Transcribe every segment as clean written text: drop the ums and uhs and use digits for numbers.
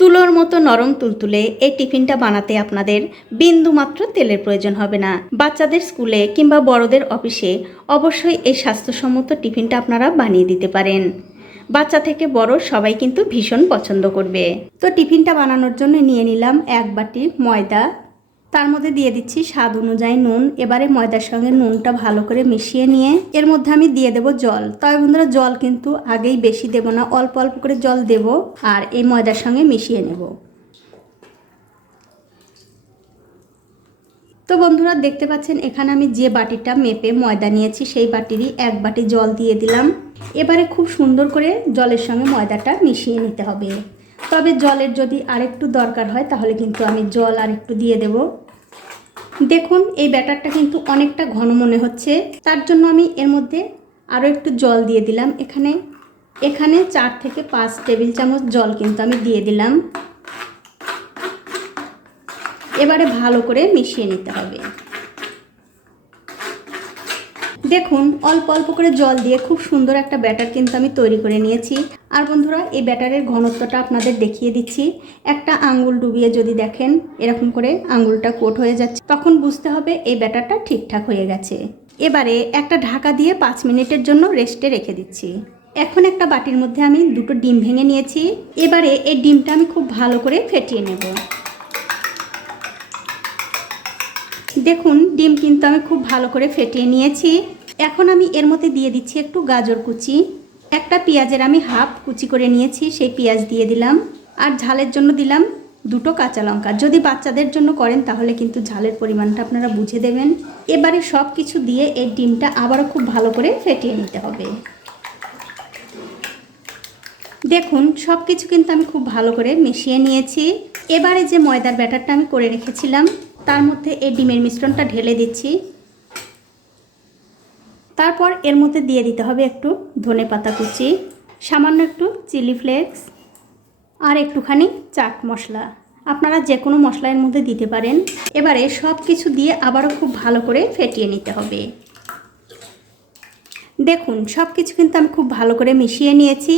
তুলোর মতো নরম তুলতুলে এই টিফিনটা বানাতে আপনাদের বিন্দুমাত্র তেলের প্রয়োজন হবে না। বাচ্চাদের স্কুলে কিংবা বড়দের অফিসে অবশ্যই এই স্বাস্থ্যসম্মত টিফিনটা আপনারা বানিয়ে দিতে পারেন। বাচ্চা থেকে বড় সবাই কিন্তু ভীষণ পছন্দ করবে। তো টিফিনটা বানানোর জন্য নিয়ে নিলাম 1 বাটি ময়দা, তার মধ্যে দিয়ে দিচ্ছি স্বাদ অনুযায়ী নুন। এবারে ময়দার সঙ্গে নুনটা ভালো করে মিশিয়ে নিয়ে এর মধ্যে আমি দিয়ে দেব জল। তবে বন্ধুরা জল কিন্তু আগেই বেশি দেব না, অল্প অল্প করে জল দেব আর এই ময়দার সঙ্গে মিশিয়ে নেব। তো বন্ধুরা দেখতে পাচ্ছেন এখানে আমি যে বাটিটা মেপে ময়দা নিয়েছি সেই বাটিরই 1 বাটি জল দিয়ে দিলাম। এবারে খুব সুন্দর করে জলের সঙ্গে ময়দাটা মিশিয়ে নিতে হবে। তবে জলের যদি আরেকটু দরকার হয় তাহলে কিন্তু আমি জল আরেকটু দিয়ে দেব। দেখুন এই ব্যাটারটা কিন্তু অনেকটা ঘন মনে হচ্ছে, তার জন্য আমি এর মধ্যে আরও একটু জল দিয়ে দিলাম। এখানে 4 থেকে 5 টেবিল চামচ জল কিন্তু আমি দিয়ে দিলাম। এবারে ভালো করে মিশিয়ে নিতে হবে। দেখুন অল্প অল্প করে জল দিয়ে খুব সুন্দর একটা ব্যাটার কিন্তু আমি তৈরি করে নিয়েছি। আর বন্ধুরা এই ব্যাটারের ঘনত্বটা আপনাদের দেখিয়ে দিচ্ছি। একটা আঙ্গুল ডুবিয়ে যদি দেখেন এরকম করে আঙ্গুলটা কোট হয়ে যাচ্ছে, তখন বুঝতে হবে এই ব্যাটারটা ঠিকঠাক হয়ে গেছে। এবারে একটা ঢাকা দিয়ে 5 মিনিটের জন্য রেস্টে রেখে দিচ্ছি। এখন একটা বাটির মধ্যে আমি 2টো ডিম ভেঙে নিয়েছি। এবারে এই ডিমটা আমি খুব ভালো করে ফেটিয়ে নেব। দেখুন ডিম কিন্তু আমি খুব ভালো করে ফেটিয়ে নিয়েছি। এখন আমি এর মধ্যে দিয়ে দিচ্ছি একটু গাজর কুচি। একটা পেঁয়াজের আমি হাফ কুচি করে নিয়েছি, সেই পেঁয়াজ দিয়ে দিলাম। আর ঝালের জন্য দিলাম 2টো কাঁচা লঙ্কা। যদি বাচ্চাদের জন্য করেন তাহলে কিন্তু ঝালের পরিমাণটা আপনারা বুঝে দেবেন। এবারে সব কিছু দিয়ে এই ডিমটা আবারও খুব ভালো করে ফেটিয়ে নিতে হবে। দেখুন সব কিছু কিন্তু আমি খুব ভালো করে মিশিয়ে নিয়েছি। এবারে যে ময়দার ব্যাটারটা আমি করে রেখেছিলাম তার মধ্যে এই ডিমের মিশ্রণটা ঢেলে দিচ্ছি। তারপর এর মধ্যে দিয়ে দিতে হবে একটু ধনেপাতা কুচি, সামান্য একটু চিলি ফ্লেক্স আর একটুখানি চাট মশলা। আপনারা যে কোনো মশলা এর মধ্যে দিতে পারেন। এবারে সব কিছু দিয়ে আবারও খুব ভালো করে ফেটিয়ে নিতে হবে। দেখুন সব কিছু কিন্তু আমি খুব ভালো করে মিশিয়ে নিয়েছি।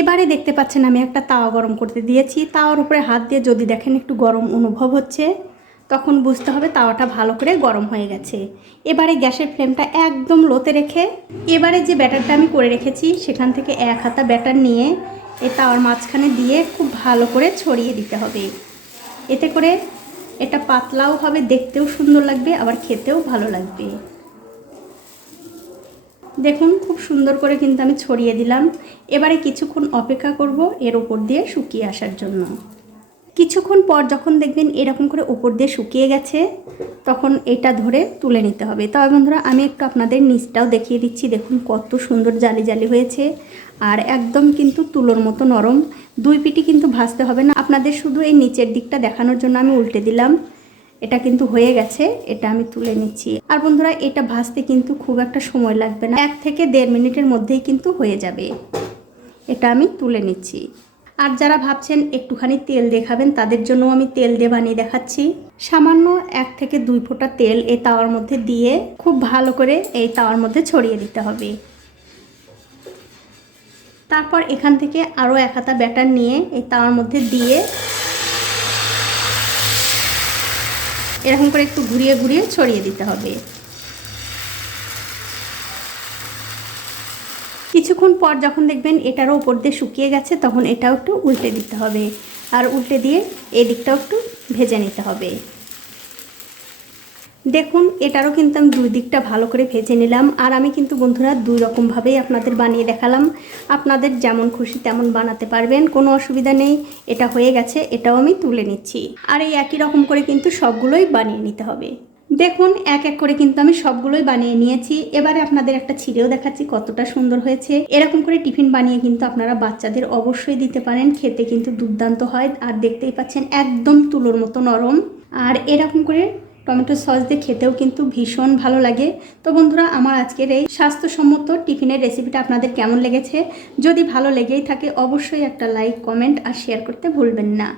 এবারে দেখতে পাচ্ছেন আমি একটা তাওয়া গরম করতে দিয়েছি। তাওয়ার উপরে হাত দিয়ে যদি দেখেন একটু গরম অনুভব হচ্ছে, তখন বুঝতে হবে তাওয়াটা ভালো করে গরম হয়ে গেছে। এবারে গ্যাসের ফ্লেমটা একদম লোতে রেখে এবারে যে ব্যাটারটা আমি করে রেখেছি সেখান থেকে 1 হাতা ব্যাটার নিয়ে এই তাওয়ার মাঝখানে দিয়ে খুব ভালো করে ছড়িয়ে দিতে হবে। এতে করে এটা পাতলাও হবে, দেখতেও সুন্দর লাগবে, আবার খেতেও ভালো লাগবে। দেখুন খুব সুন্দর করে কিন্তু আমি ছড়িয়ে দিলাম। এবারে কিছুক্ষণ অপেক্ষা করব এর উপর দিয়ে শুকিয়ে আসার জন্য। কিছুক্ষণ পর যখন দেখবেন এরকম করে উপর দিয়ে শুকিয়ে গেছে তখন এটা ধরে তুলে নিতে হবে। তবে বন্ধুরা আমি একটু আপনাদের নিচটাও দেখিয়ে দিচ্ছি। দেখুন কত সুন্দর জালি জালি হয়েছে আর একদম কিন্তু তুলোর মতো নরম। 2 পিঠই কিন্তু ভাজতে হবে না, আপনাদের শুধু এই নিচের দিকটা দেখানোর জন্য আমি উল্টে দিলাম। এটা কিন্তু হয়ে গেছে, এটা আমি তুলে নিচ্ছি। আর বন্ধুরা এটা ভাজতে কিন্তু খুব একটা সময় লাগবে না, 1 থেকে 1.5 মিনিটের মধ্যেই কিন্তু হয়ে যাবে। এটা আমি তুলে নিচ্ছি। আর যারা ভাবছেন একটুখানি তেল দেখাবেন তাদের জন্য আমি তেল দিয়ে বানিয়ে দেখাচ্ছি। সামান্য 1 থেকে 2 ফোঁটা তেল এই তাওয়ার মধ্যে দিয়ে খুব ভালো করে এই তাওয়ার মধ্যে ছড়িয়ে দিতে হবে। তারপর এখান থেকে আরও 1 হাতা ব্যাটার নিয়ে এই তাওয়ার মধ্যে দিয়ে এরকম করে একটু ঘুরিয়ে ঘুরিয়ে ছড়িয়ে দিতে হবে। কিছুক্ষণ পর যখন দেখবেন এটারও উপর দিয়ে শুকিয়ে গেছে তখন এটাও একটু উল্টে দিতে হবে। আর উল্টে দিয়ে এই দিকটাও একটু ভেজে নিতে হবে। দেখুন এটারও কিন্তু আমি 2 দিকটা ভালো করে ভেজে নিলাম। আর আমি কিন্তু বন্ধুরা 2 রকমভাবেই আপনাদের বানিয়ে দেখালাম। আপনাদের যেমন খুশি তেমন বানাতে পারবেন, কোনো অসুবিধা নেই। এটা হয়ে গেছে, এটাও আমি তুলে নিচ্ছি। আর এই একই রকম করে কিন্তু সবগুলোই বানিয়ে নিতে হবে। দেখুন এক এক করে কিন্তু আমি সবগুলোই বানিয়ে নিয়েছি। এবারে আপনাদের একটা ছিঁড়েও দেখাচ্ছি কতটা সুন্দর হয়েছে। এরকম করে টিফিন বানিয়ে কিন্তু আপনারা বাচ্চাদের অবশ্যই দিতে পারেন, খেতে কিন্তু দুর্দান্ত হয়। আর দেখতেই পাচ্ছেন একদম তুলোর মতো নরম। আর এরকম করে টমেটো সস দিয়ে খেতেও কিন্তু ভীষণ ভালো লাগে। তো বন্ধুরা আমার আজকের এই স্বাস্থ্যসম্মত টিফিনের রেসিপিটা আপনাদের কেমন লেগেছে? যদি ভালো লেগেই থাকে অবশ্যই একটা লাইক, কমেন্ট আর শেয়ার করতে ভুলবেন না।